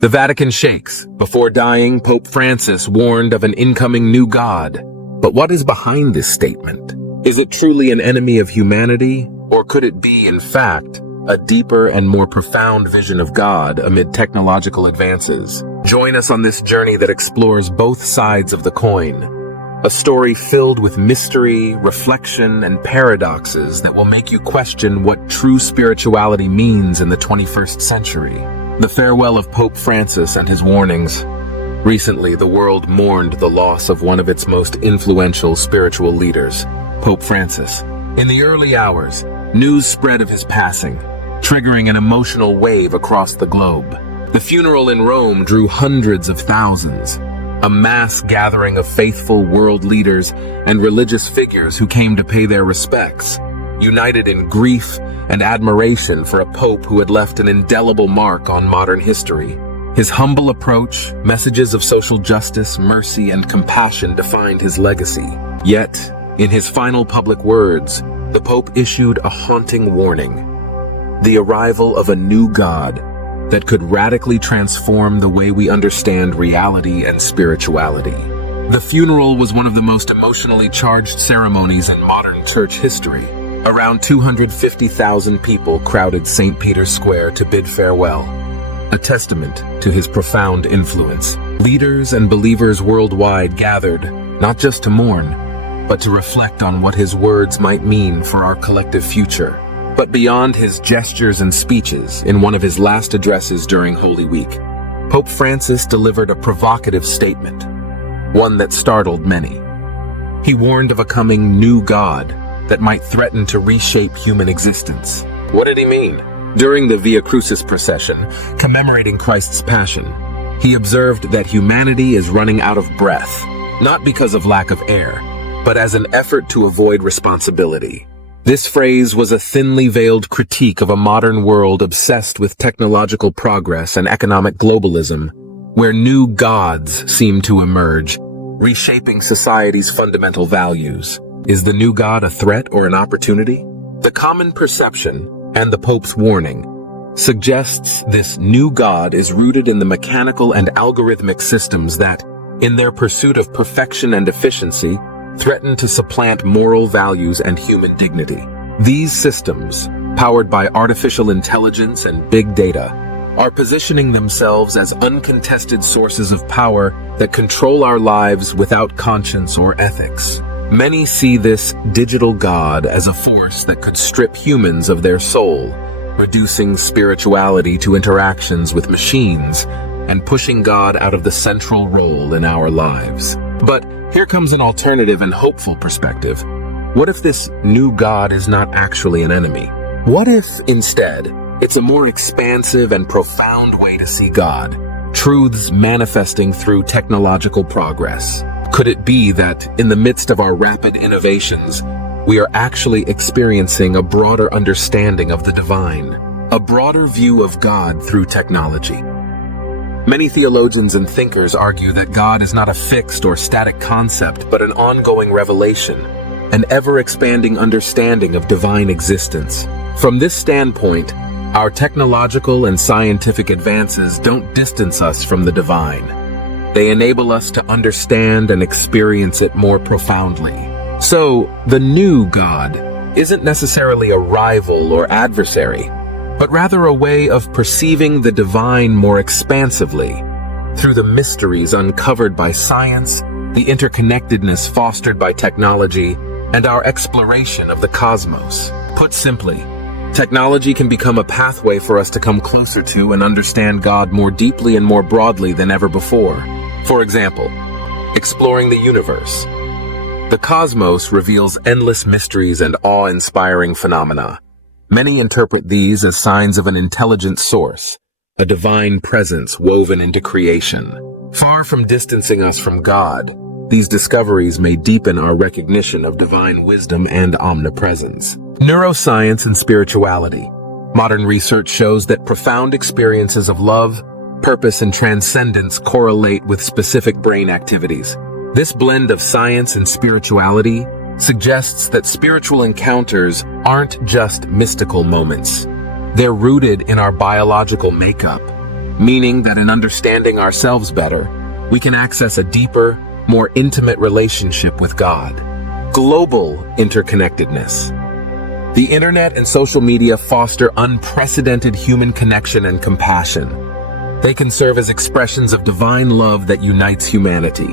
The Vatican shakes. Before dying, Pope Francis warned of an incoming new God. But what is behind this statement? Is it truly an enemy of humanity? Or could it be, in fact, a deeper and more profound vision of God amid technological advances? Join us on this journey that explores both sides of the coin. A story filled with mystery, reflection, and paradoxes that will make you question what true spirituality means in the 21st century. The farewell of Pope Francis and his warnings. Recently, the world mourned the loss of one of its most influential spiritual leaders, Pope Francis. In the early hours, news spread of his passing, triggering an emotional wave across the globe. The funeral in Rome drew hundreds of thousands, a mass gathering of faithful world leaders and religious figures who came to pay their respects, united in grief and admiration for a pope who had left an indelible mark on modern history. His humble approach, messages of social justice, mercy, and compassion defined his legacy. Yet, in his final public words, the Pope issued a haunting warning: the arrival of a new God that could radically transform the way we understand reality and spirituality. The funeral was one of the most emotionally charged ceremonies in modern church history. Around 250,000 people crowded St. Peter's Square to bid farewell, a testament to his profound influence. Leaders and believers worldwide gathered, not just to mourn, but to reflect on what his words might mean for our collective future. But beyond his gestures and speeches, in one of his last addresses during Holy Week, Pope Francis delivered a provocative statement, one that startled many. He warned of a coming new God that might threaten to reshape human existence. What did he mean? During the Via Crucis procession, commemorating Christ's Passion, he observed that humanity is running out of breath, not because of lack of air, but as an effort to avoid responsibility. This phrase was a thinly veiled critique of a modern world obsessed with technological progress and economic globalism, where new gods seem to emerge, reshaping society's fundamental values. Is the new God a threat or an opportunity? The common perception, and the Pope's warning, suggests this new God is rooted in the mechanical and algorithmic systems that, in their pursuit of perfection and efficiency, threaten to supplant moral values and human dignity. These systems, powered by artificial intelligence and big data, are positioning themselves as uncontested sources of power that control our lives without conscience or ethics. Many see this digital God as a force that could strip humans of their soul, reducing spirituality to interactions with machines and pushing God out of the central role in our lives. But here comes an alternative and hopeful perspective. What if this new God is not actually an enemy? What if, instead, it's a more expansive and profound way to see God, truths manifesting through technological progress? Could it be that, in the midst of our rapid innovations, we are actually experiencing a broader understanding of the divine, a broader view of God through technology? Many theologians and thinkers argue that God is not a fixed or static concept, but an ongoing revelation, an ever-expanding understanding of divine existence. From this standpoint, our technological and scientific advances don't distance us from the divine. They enable us to understand and experience it more profoundly. So, the new God isn't necessarily a rival or adversary, but rather a way of perceiving the divine more expansively, through the mysteries uncovered by science, the interconnectedness fostered by technology, and our exploration of the cosmos. Put simply, technology can become a pathway for us to come closer to and understand God more deeply and more broadly than ever before. For example, exploring the universe. The cosmos reveals endless mysteries and awe-inspiring phenomena. Many interpret these as signs of an intelligent source, a divine presence woven into creation. Far from distancing us from God, these discoveries may deepen our recognition of divine wisdom and omnipresence. Neuroscience and spirituality. Modern research shows that profound experiences of love, purpose, and transcendence correlate with specific brain activities. This blend of science and spirituality suggests that spiritual encounters aren't just mystical moments. They're rooted in our biological makeup, meaning that in understanding ourselves better, we can access a deeper, more intimate relationship with God. Global interconnectedness. The internet and social media foster unprecedented human connection and compassion. They can serve as expressions of divine love that unites humanity.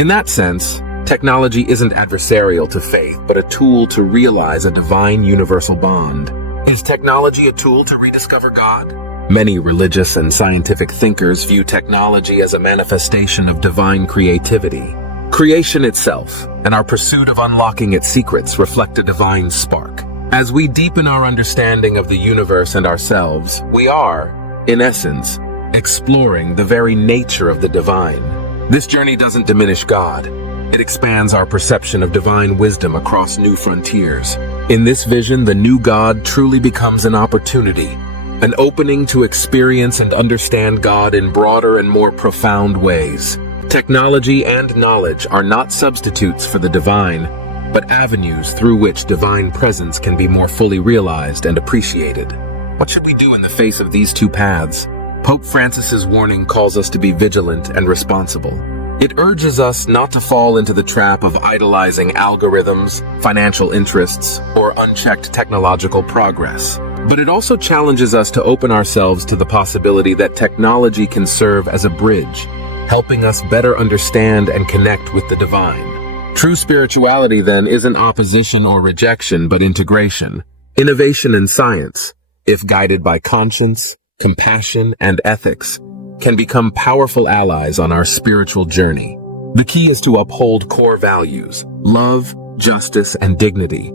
In that sense, technology isn't adversarial to faith, but a tool to realize a divine universal bond. Is technology a tool to rediscover God? Many religious and scientific thinkers view technology as a manifestation of divine creativity. Creation itself, and our pursuit of unlocking its secrets, reflect a divine spark. As we deepen our understanding of the universe and ourselves, we are, in essence, exploring the very nature of the divine. This journey doesn't diminish God. It expands our perception of divine wisdom across new frontiers. In this vision, the new God truly becomes an opportunity, an opening to experience and understand God in broader and more profound ways. Technology and knowledge are not substitutes for the divine, but avenues through which divine presence can be more fully realized and appreciated. What should we do in the face of these two paths? Pope Francis's warning calls us to be vigilant and responsible. It urges us not to fall into the trap of idolizing algorithms, financial interests, or unchecked technological progress. But it also challenges us to open ourselves to the possibility that technology can serve as a bridge, helping us better understand and connect with the divine. True spirituality, then, isn't opposition or rejection, but integration. Innovation and science, if guided by conscience, compassion, and ethics, can become powerful allies on our spiritual journey. The key is to uphold core values, love, justice, and dignity,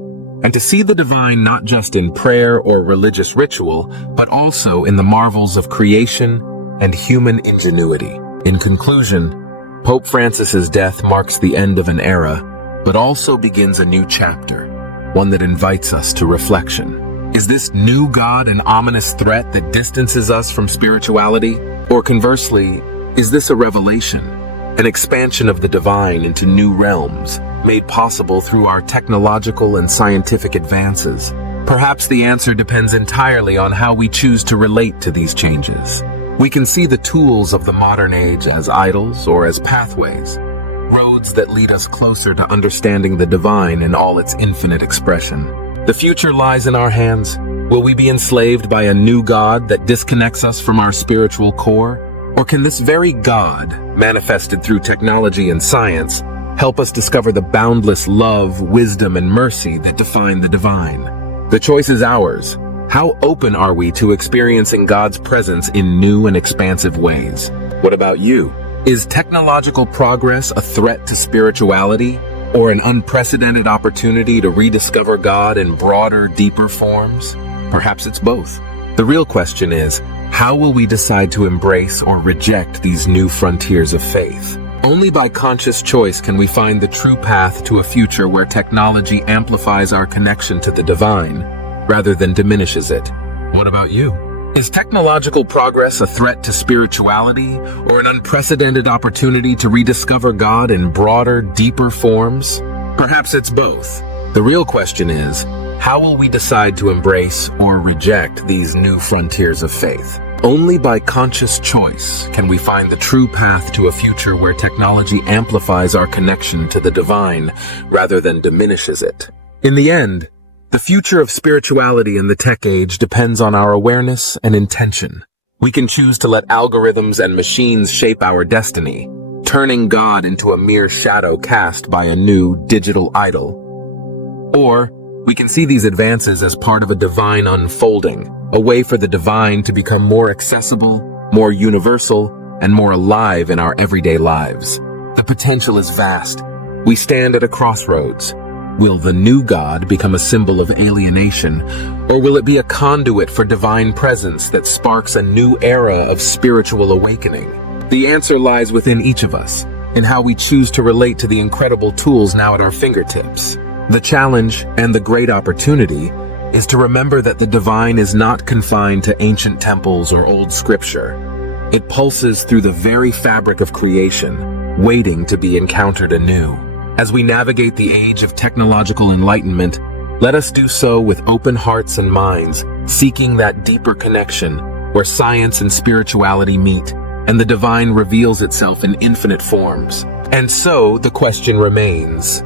and to see the divine not just in prayer or religious ritual, but also in the marvels of creation and human ingenuity. In conclusion, Pope Francis's death marks the end of an era, but also begins a new chapter, one that invites us to reflection. Is this new God an ominous threat that distances us from spirituality? Or conversely, is this a revelation, an expansion of the divine into new realms, made possible through our technological and scientific advances? Perhaps the answer depends entirely on how we choose to relate to these changes. We can see the tools of the modern age as idols or as pathways, roads that lead us closer to understanding the divine in all its infinite expression. The future lies in our hands. Will we be enslaved by a new God that disconnects us from our spiritual core? Or can this very God, manifested through technology and science, help us discover the boundless love, wisdom, and mercy that define the divine? The choice is ours. How open are we to experiencing God's presence in new and expansive ways? What about you? Is technological progress a threat to spirituality, or an unprecedented opportunity to rediscover God in broader, deeper forms? Perhaps it's both. The real question is, how will we decide to embrace or reject these new frontiers of faith? Only by conscious choice can we find the true path to a future where technology amplifies our connection to the divine, rather than diminishes it. What about you? Is technological progress a threat to spirituality, or an unprecedented opportunity to rediscover God in broader, deeper forms? Perhaps it's both. The real question is, how will we decide to embrace or reject these new frontiers of faith? Only by conscious choice can we find the true path to a future where technology amplifies our connection to the divine, rather than diminishes it. In the end, the future of spirituality in the tech age depends on our awareness and intention. We can choose to let algorithms and machines shape our destiny, turning God into a mere shadow cast by a new digital idol. Or we can see these advances as part of a divine unfolding, a way for the divine to become more accessible, more universal, and more alive in our everyday lives. The potential is vast. We stand at a crossroads. Will the new God become a symbol of alienation, or will it be a conduit for divine presence that sparks a new era of spiritual awakening? The answer lies within each of us, in how we choose to relate to the incredible tools now at our fingertips. The challenge and the great opportunity is to remember that the divine is not confined to ancient temples or old scripture. It pulses through the very fabric of creation, waiting to be encountered anew. As we navigate the age of technological enlightenment, let us do so with open hearts and minds, seeking that deeper connection, where science and spirituality meet, and the divine reveals itself in infinite forms. And so, the question remains,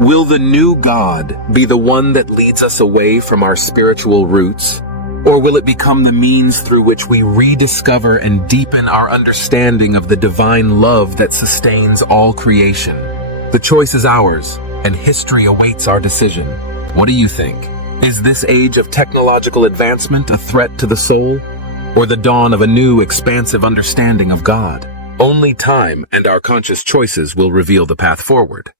will the new God be the one that leads us away from our spiritual roots? Or will it become the means through which we rediscover and deepen our understanding of the divine love that sustains all creation? The choice is ours, and history awaits our decision. What do you think? Is this age of technological advancement a threat to the soul? Or the dawn of a new, expansive understanding of God? Only time and our conscious choices will reveal the path forward.